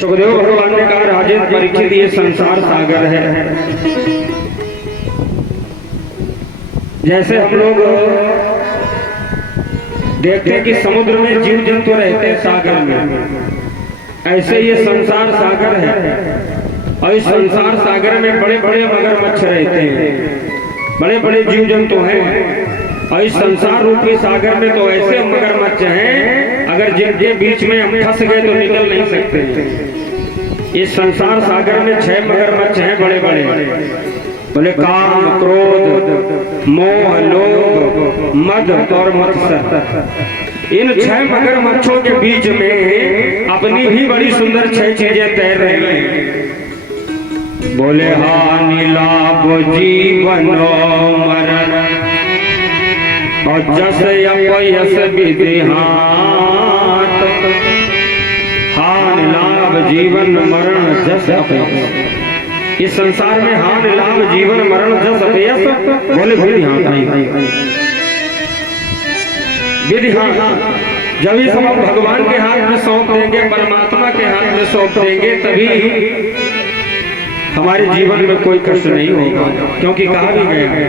सुखदेव भगवान ने कहा, राजेंद्र परीक्षित, ये संसार सागर है। जैसे हम लोग देखते हैं कि समुद्र में जीव जंतु रहते हैं सागर में, ऐसे ये संसार सागर है। और इस संसार सागर में बड़े बड़े मगरमच्छ रहते हैं, बड़े बड़े जीव जंतु हैं। और इस संसार रूपी सागर में तो ऐसे मगरमच्छ हैं, अगर जिनके बीच में हम फंस गए तो निकल नहीं सकते। इस संसार सागर में 6 मगरमच्छ हैं बड़े बड़े, बोले काम, क्रोध, मोह, लोभ, मद और मत्सर। इन 6 मगरमच्छों के बीच में अपनी भी बड़ी सुंदर 6 चीजें तैर रही हैं। बोले हानि लाभ जीवन मरण और जस अपयस विदेहात। हानि लाभ जीवन मरण जस अपयस। इस संसार में हानि लाभ जीवन मरण जस अपयस, बोले विधिहात नहीं। विधिहात जब इस सब भगवान के हाथ में सौंप देंगे, परमात्मा के हाथ में सौंप देंगे, तभी हमारे जीवन में कोई कष्ट नहीं होगा। क्योंकि कहा भी गया है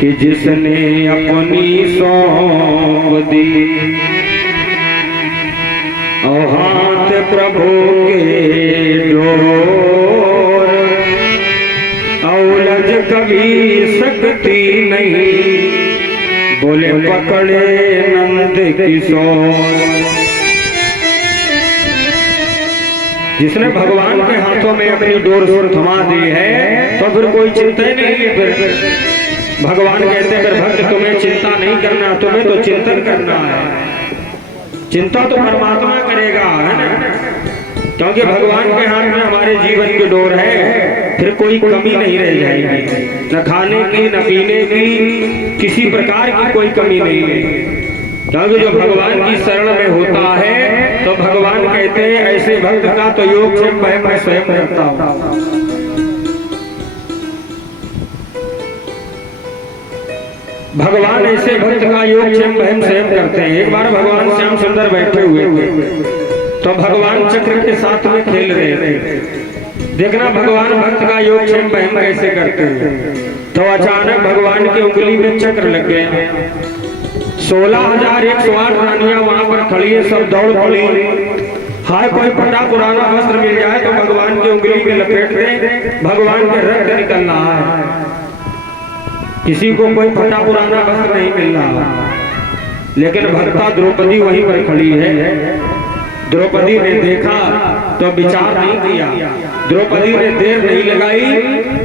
कि जिसने अपनी सौंप दी और हाथ प्रभु के डोर, औलझ कभी सकती नहीं, बोले पकड़े नंद किशोर। जिसने भगवान के हाथों में अपनी डोर थमा दी है तो फिर कोई चिंता ही नहीं है। फिर भगवान कहते हैं, फिर भक्त तुम्हें चिंता नहीं करना, तुम्हें तो चिंतन करना है। चिंता तो परमात्मा करेगा, है ना। क्योंकि भगवान के हाथ में हमारे जीवन की डोर है, फिर कोई कमी नहीं रह जाएगी, न खाने की, न पीने की, किसी प्रकार की कोई कमी नहीं है। क्योंकि जो भगवान की शरण में होता है तो भगवान कहते हैं, ऐसे भक्त का तो योग से मैं स्वयं करता हूँ। भगवान ऐसे भक्त का योग स्वयं करते हैं। एक बार भगवान श्याम सुंदर बैठे हुए थे तो भगवान चक्र के साथ में खेल रहे थे। देखना भगवान भक्त का योग कैसे करते हैं। तो अचानक भगवान की उंगली में चक्र लग गया। 16,108 रानियां वहां पर खड़ी है, सब दौड़ पड़ी। हाय कोई फटा पुराना वस्त्र मिल जाए तो भगवान की उंगली में लपेट दे, भगवान के रक्त निकल रहा है। किसी को कोई फटा पुराना वस्त्र नहीं मिल रहा, लेकिन भक्ता द्रौपदी वहीं पर खड़ी है। द्रौपदी ने देखा तो विचार नहीं किया, द्रौपदी ने देर नहीं लगाई।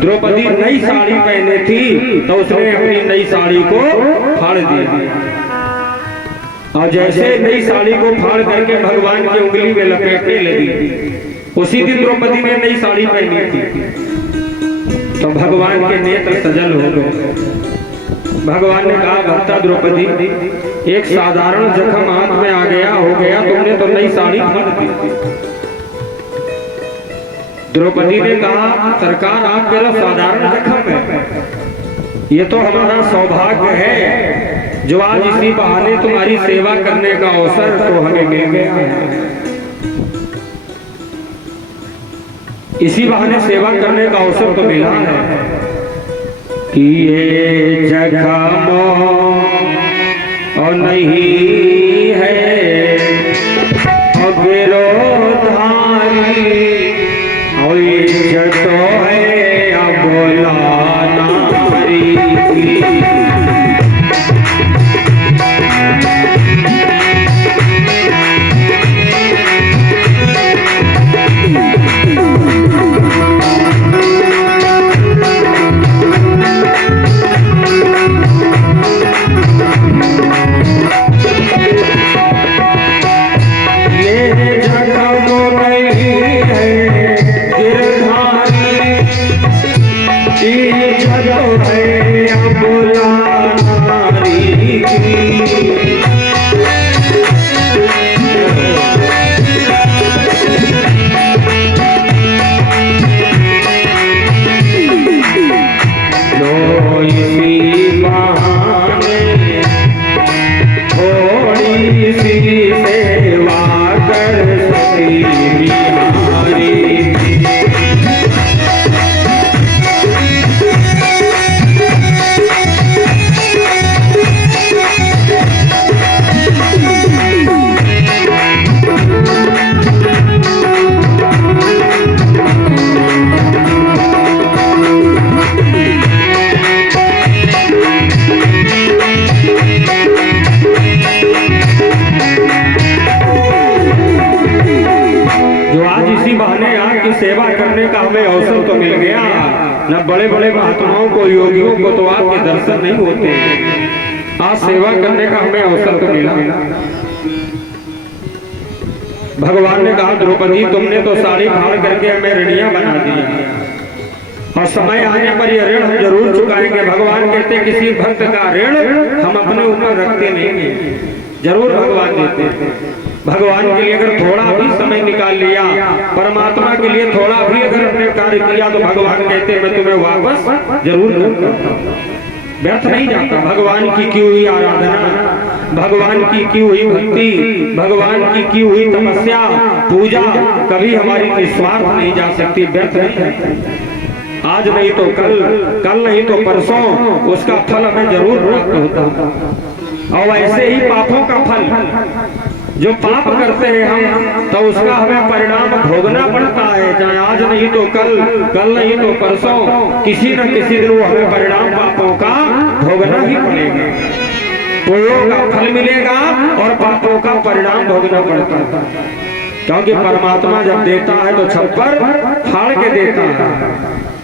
द्रौपदी नई साड़ी पहने थी तो उसने अपनी नई साड़ी को फाड़ दिया, और जैसे नई साड़ी को फाड़ करके भगवान की उंगली में लपेटने लगी। उसी दिन द्रौपदी ने नई साड़ी पहनी थी तो भगवान के नेत्र सजल हो गए। भगवान ने कहा, भक्ता द्रौपदी, एक साधारण जख्म हाथ में आ गया, हो गया, तुमने तो नई साड़ी फाड़ दी। द्रौपदी ने कहा, सरकार आप मेरा साधारण जख्म है, ये तो हमारा सौभाग्य है जो आज इसी बहाने तुम्हारी सेवा करने का अवसर तो हमें मिल गया है। इसी बहाने सेवा करने का अवसर तो मिला है कि ये जख्म और नहीं है और विरोधारी और इज्जत है अबला नारी की। आज इसी बहाने आपकी सेवा करने का हमें अवसर तो मिल गया। न बड़े बड़े महात्माओं को, योगियों को तो आपके दर्शन नहीं होते, आज सेवा करने का हमें अवसर तो मिला। भगवान ने कहा, द्रौपदी तुमने तो साड़ी फाड़ करके हमें ऋणिया बना दिया, और समय आने पर यह ऋण हम जरूर चुकाएंगे। भगवान कहते किसी भक्त का ऋण हम अपने ऊपर रखते नहीं हैं, जरूर भगवान देते हैं। भगवान के लिए अगर थोड़ा भी समय निकाल लिया, परमात्मा के लिए थोड़ा भी अगर अपने कार्य किया, तो भगवान कहते मैं तुम्हें वापस जरूर करता हूं, व्यर्थ नहीं जाता। भगवान की की हुई आराधना, भगवान की हुई भक्ति, भगवान की हुई तपस्या, पूजा कभी हमारी निस्वार्थ नहीं जा सकती, व्यर्थ नहीं जाती। आज नहीं तो कल, कल नहीं तो परसों उसका फल हमें जरूर प्राप्त होता। और ऐसे ही पापों का फल, जो पाप करते हैं हम, तो उसका हमें परिणाम भोगना पड़ता है। चाहे आज नहीं तो कल, कल नहीं तो परसों, किसी न किसी दिन वो हमें परिणाम पापों का भोगना ही पड़ेगा। पुण्यों का फल मिलेगा और पापों का परिणाम भोगना पड़ता है। क्योंकि परमात्मा जब देता है तो छप्पर फाड़ के देता है।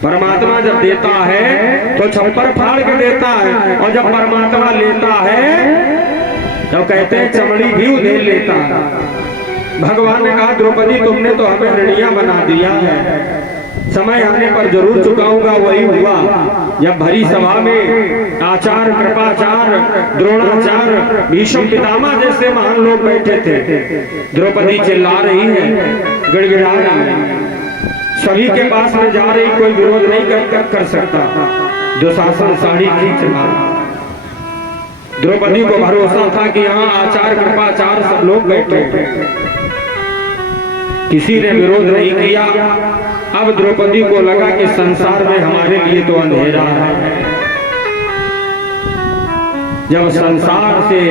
परमात्मा जब देता है तो छप्पर फाड़ के देता है, और जब परमात्मा लेता है तो कहते हैं चमड़ी भी उधेड़ लेता है। भगवान ने कहा, द्रौपदी तुमने तो हमें ऋणिया बना दिया है, समय आने पर जरूर चुकाऊंगा। वही हुआ जब भरी सभा में आचार्य, कृपाचार्य, द्रोणाचार्य, भीष्म पितामह जैसे महान लोग बैठे थे। द्रौपदी चिल्ला रही है, गिड़गिड़ा रही है, सभी के पास में जा रही, कोई विरोध नहीं कर सकता। दुशासन साड़ी खींच रहा। द्रौपदी को भरोसा था कि यहाँ आचार्य, कृपाचार्य सब लोग बैठे, किसी ने विरोध नहीं किया। अब द्रौपदी को लगा कि संसार में हमारे लिए तो अंधेरा है। जब संसार से,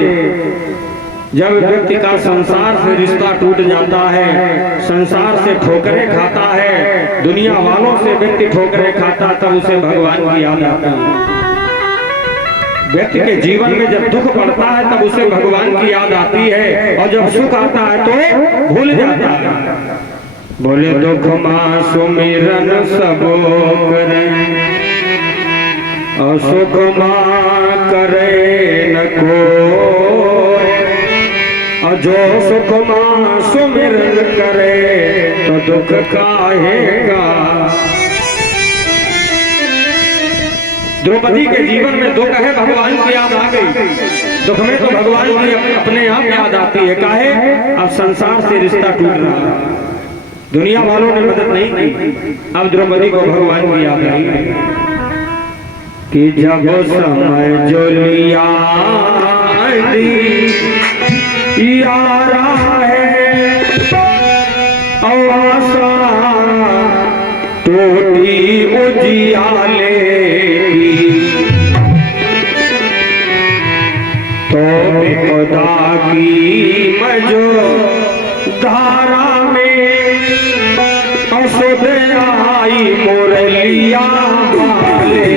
जब व्यक्ति का संसार से रिश्ता टूट जाता है, संसार से ठोकरें खाता है, दुनिया वालों से व्यक्ति ठोकरें खाता, तब उसे भगवान की याद आती है। व्यक्ति के जीवन में जब दुख पड़ता है तब उसे भगवान की याद आती है, और जब सुख आता है तो भूल जाता है। बोले दुख मां सुमिरन सबो करे, और सुख मां करे न कोई, और जो सुख मां सुमिरन करे तो दुख काहेगा। द्रौपदी के जीवन में दुख है, भगवान की याद आ गई। दुख में तो भगवान की अपने आप याद आती है। काहे? अब संसार से रिश्ता टूट रहा है, दुनिया वालों ने मदद नहीं की, अब द्रौपदी को भगवान की याद आई कि जब समय जो लिया यारा है, आशा टूटी उजियाले तो खुदा की मजो धारा में असुद आई मुरलिया वाले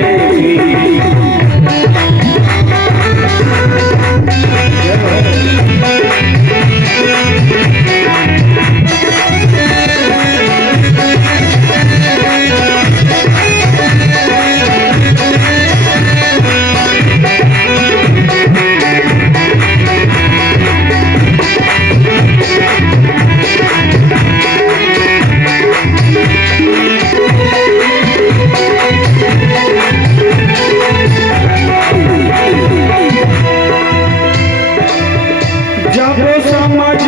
जब समझ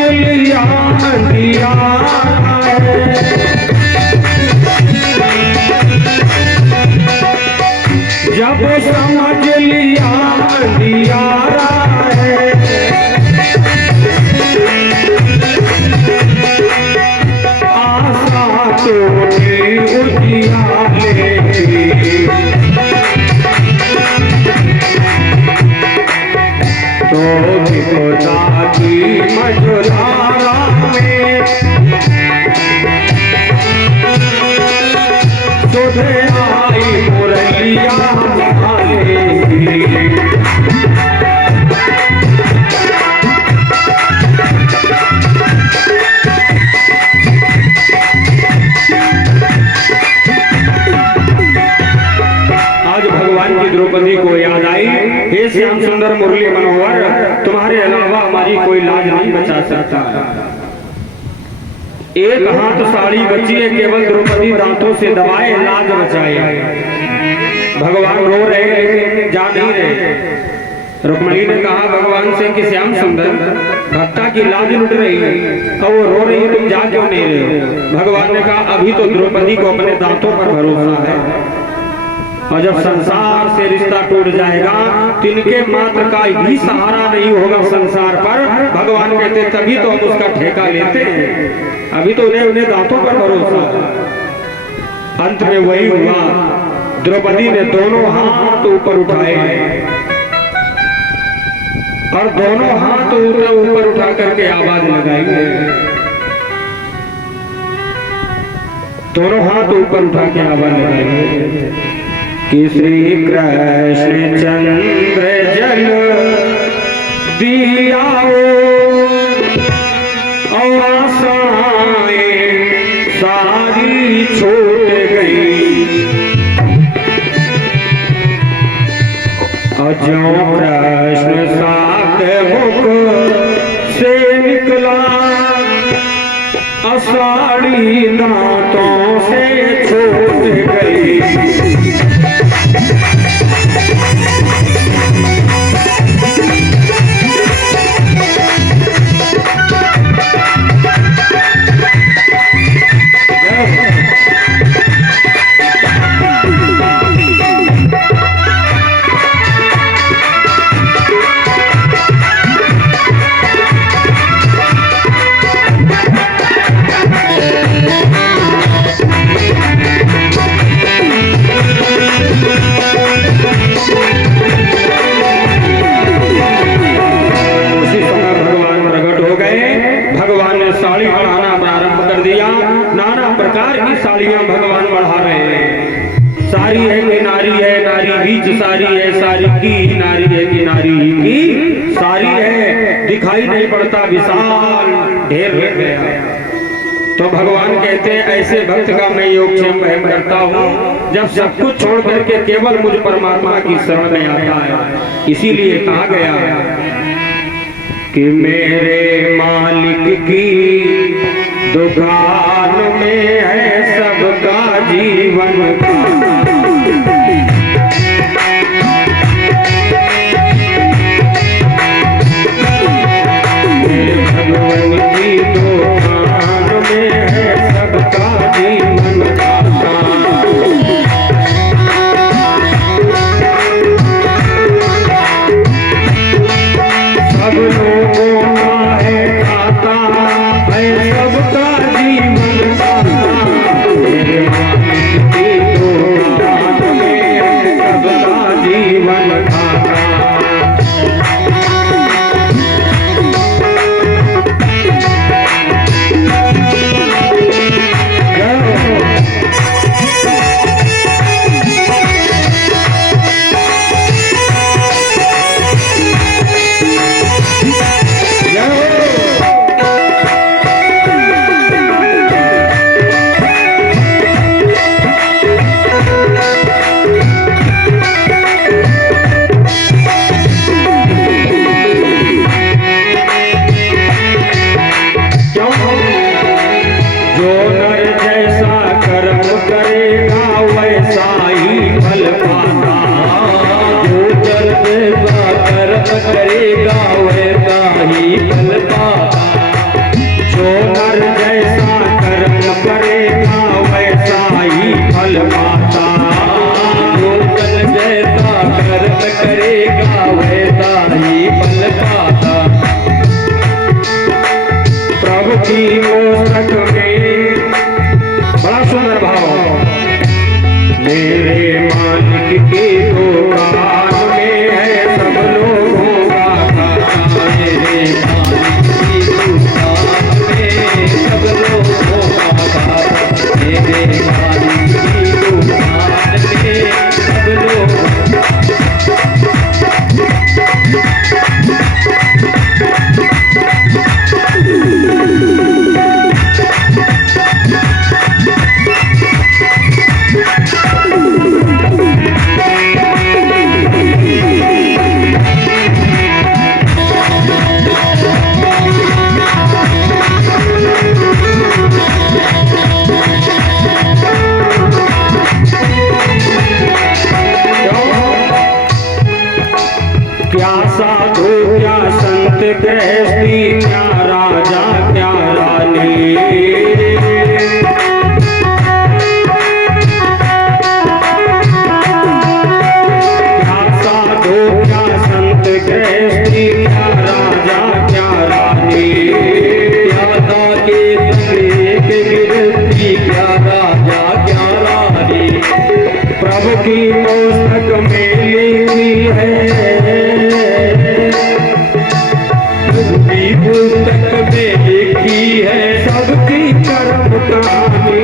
लिया अंधियारा है, आशा टूटी उजियाले तो भी खुदा की मझधारा में सुधे आई मुरलिया द्रौपदी को याद आई, हे श्याम सुंदर मुरली मनोहर, तुम्हारे अलावा हमारी कोई लाज नहीं बचा सकता। एक हाथ साड़ी बची है, केवल द्रौपदी दांतों से दबाए लाज बचाए। भगवान रो रहे लेकिन जा नहीं रहे। रुक्मिणी ने कहा भगवान से कि श्याम सुंदर, भक्ता की लाज लुट रही है और वो रो रही है, तुम जा क्यों नहीं रहे हो? भगवान ने कहा अभी तो द्रौपदी को अपने दांतों पर भरोसा है, और जब संसार से रिश्ता टूट जाएगा तो इनके मात्र का ही सहारा नहीं होगा संसार पर। भगवान कहते तभी तो हम उसका ठेका लेते हैं, अभी तो उन्हें दांतों पर भरोसा है। अंत में वही हुआ, द्रौपदी ने दोनों हाथ ऊपर उठाए और दोनों हाथ ऊपर उठा करके आवाज लगाई। दोनों हाथ ऊपर उठा के आवाज लगाई कि श्री कृष्ण चंद्र जल दिया और आशाएं सारी छूट गई, और जो कृष्ण सात मुख से निकला, असाड़ी दांतों से छूट गई। नाना प्रकार की साड़ियां भगवान बढ़ा रहे हैं। सारी है कि नारी है, नारी बीच सारी है, सारी की नारी है कि नारी की सारी है, दिखाई नहीं पड़ता, विशाल ढेर रह गया। तो भगवान कहते हैं ऐसे भक्त का मैं योगक्षेम वहन करता हूँ जब सब कुछ छोड़ करके केवल मुझ परमात्मा की शरण में आता है। इसीलिए कहा गया कि मेरे मालिक की दुकान में है सबका जीवन का। भगवान की दुकान में है सबका जीवन का। सब लोगों का है खाता है सबका जीवन का। मेरे मालिक की दुकान में है सबका जीवन का। बड़ा सुंदर भाव, मेरे मालिक की दुकान में है सब लोगों का खाता। मेरे मालिक की दुकान में सब लोगों का खाता। मेरे मालिक की दुकान में सब लोग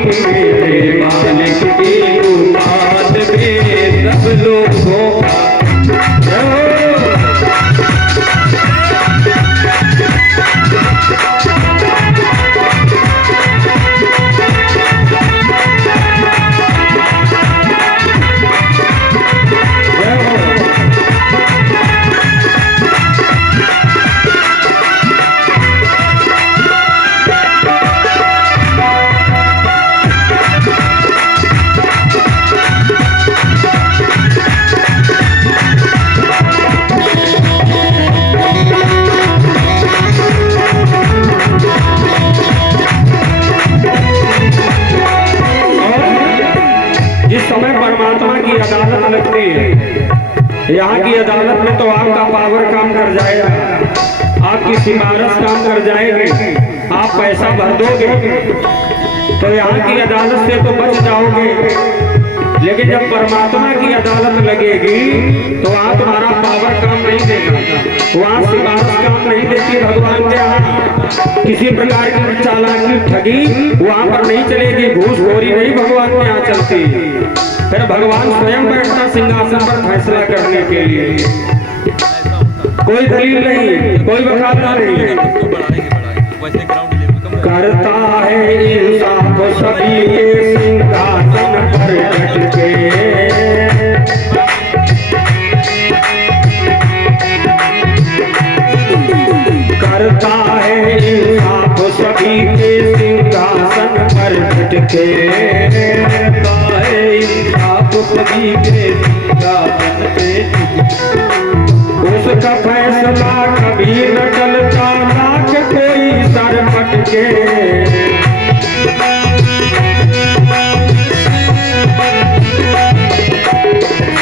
मेरे मालिक की बात में सब लोगों यहाँ की अदालत में तो आपका पावर काम कर जाएगा, आपकी सिफारिश काम कर जाएगी, आप पैसा भर दोगे तो यहाँ की अदालत से तो बच जाओगे। लेकिन जब परमात्मा की अदालत लगेगी तो वहाँ तुम्हारा पावर काम नहीं देगा, वहाँ सिफारिश काम नहीं देती भगवान के यहाँ। किसी प्रकार की चालाकी ठगी वहाँ पर नहीं चलेगी, घूसखोरी नहीं भगवान के यहाँ चलती। फिर भगवान स्वयं बैठता सिंहासन पर फैसला करने के लिए, कोई दलील नहीं, कोई वकालत नहीं, करता है इंसाफ सभी के सिंहासन पर बैठ के। करता है इंसाफ सभी के सिंहासन पर बैठ के। सभी के सिंहासन पे उसका फैसला कभी न चलता, लाख कोई सर पटके।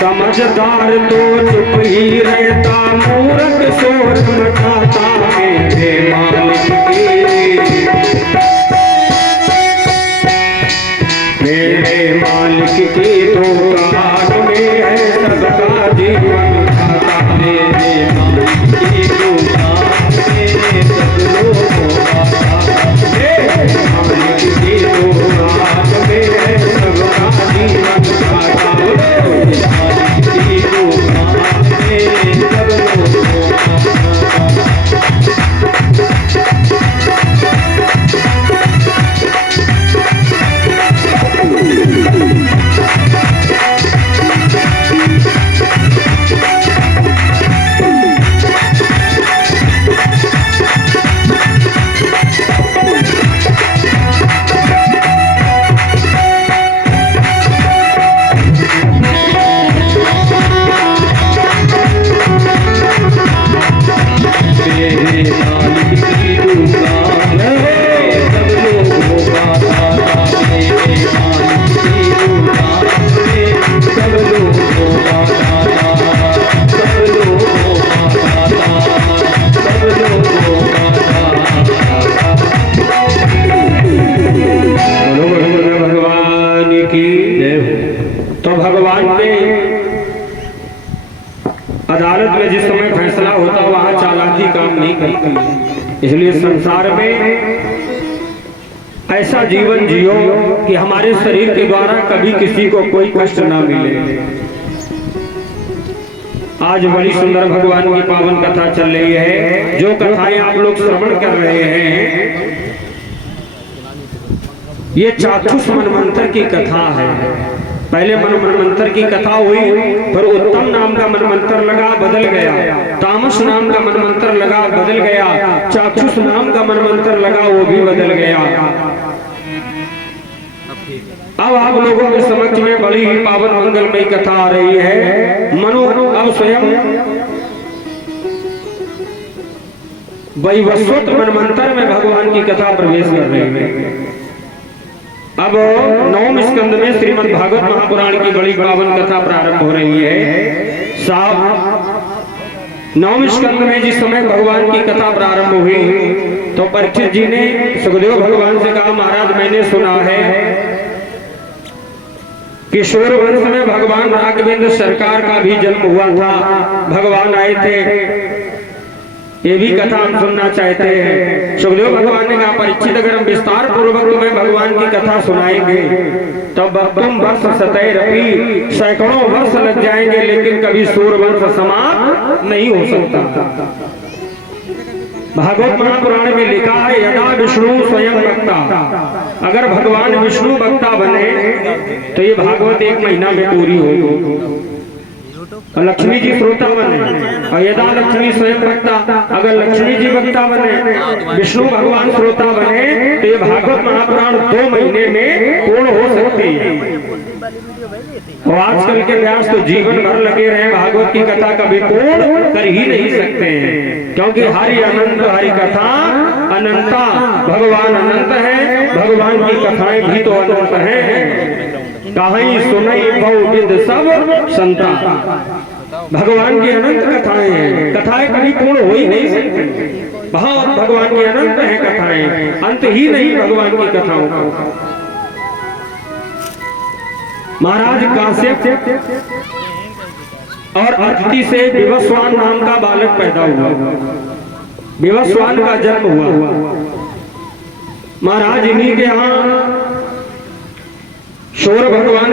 समझदार तो चुप ही रहता, मूर्ख शोर मचाता मेरे मालिक की। मेरे मालिक की दुकान में है सबका जीवन खाता, मेरे मालिक की दुकान में सब लोगों का खाता, मेरे मालिक की दुकान में है सबका जीवन खाता, मेरे मालिक की दुकान में सब लोगों का अदालत में जिस समय फैसला होता वहां चालाकी काम नहीं करती। इसलिए संसार में ऐसा जीवन जियो कि हमारे शरीर के द्वारा कभी किसी को कोई कष्ट ना मिले। आज बड़ी सुंदर भगवान की पावन कथा चल रही है। जो कथाएं आप लोग श्रवण कर रहे हैं ये चाक्षुष मनमंत्र की कथा है। पहले मनमंत्र की कथा हुई, पर उत्तम नाम का मनमंत्र लगा बदल गया, तामस नाम का मनमंत्र लगा बदल गया, चाक्षुष नाम का मनमंत्र लगा वो भी बदल गया। अब आप लोगों के समक्ष में बड़ी ही पावन मंगलमयी कथा आ रही है। मनु अब स्वयं वैवस्वत मनमंत्र में भगवान की कथा प्रवेश कर रहे हैं। अब नवम स्कंद में श्रीमद् भागवत महापुराण की बड़ी पावन कथा प्रारंभ हो रही है। नवम स्कंद में जिस समय भगवान की कथा प्रारंभ हुई तो परीक्षित जी ने सुखदेव भगवान से कहा, महाराज मैंने सुना है कि सूर वंश में भगवान राघवेंद्र सरकार का भी जन्म हुआ था। भगवान आए थे ये भी कथा हम सुनना चाहते हैं। सुखदेव भगवान ने कहा, परीक्षित अगर हम विस्तार पूर्वक तुम्हें भगवान की कथा सुनाएंगे तब तुम वर्ष सतह रपी सैकड़ों वर्ष लग जाएंगे, लेकिन कभी सूर्यवंश समाप्त नहीं हो सकता। भागवत महापुराण में लिखा है, यदा विष्णु स्वयं वक्ता, अगर भगवान विष्णु वक्ता बने तो ये भागवत 1 महीना में पूरी होगी। लक्ष्मी जी श्रोता बने, और यदा लक्ष्मी स्वयं वक्ता, अगर लक्ष्मी जी वक्ता बने, विष्णु भगवान श्रोता बने, तो ये भागवत महापुराण 2 महीने में पूर्ण हो सकती है। और आजकल के व्यास तो जीवन भर लगे रहे, भागवत की कथा कभी पूर्ण कर ही नहीं सकते हैं, क्योंकि हरि अनंत हरि कथा अनंता, भगवान अनंत है, भगवान की कथाएं भी तो अनंत हैं। कहीं सुनई बहु विद सब संता, भगवान की अनंत कथाएं हैं, कथाएं कभी पूर्ण हो ही नहीं सकती। बहुत भगवान की अनंत है कथाएं, अंत ही नहीं भगवान की कथाओं का। महाराज काश्यप और अदिति से विवस्वान नाम का बालक पैदा हुआ, विवस्वान का जन्म हुआ। महाराज इन्हीं के यहाँ सौर भगवान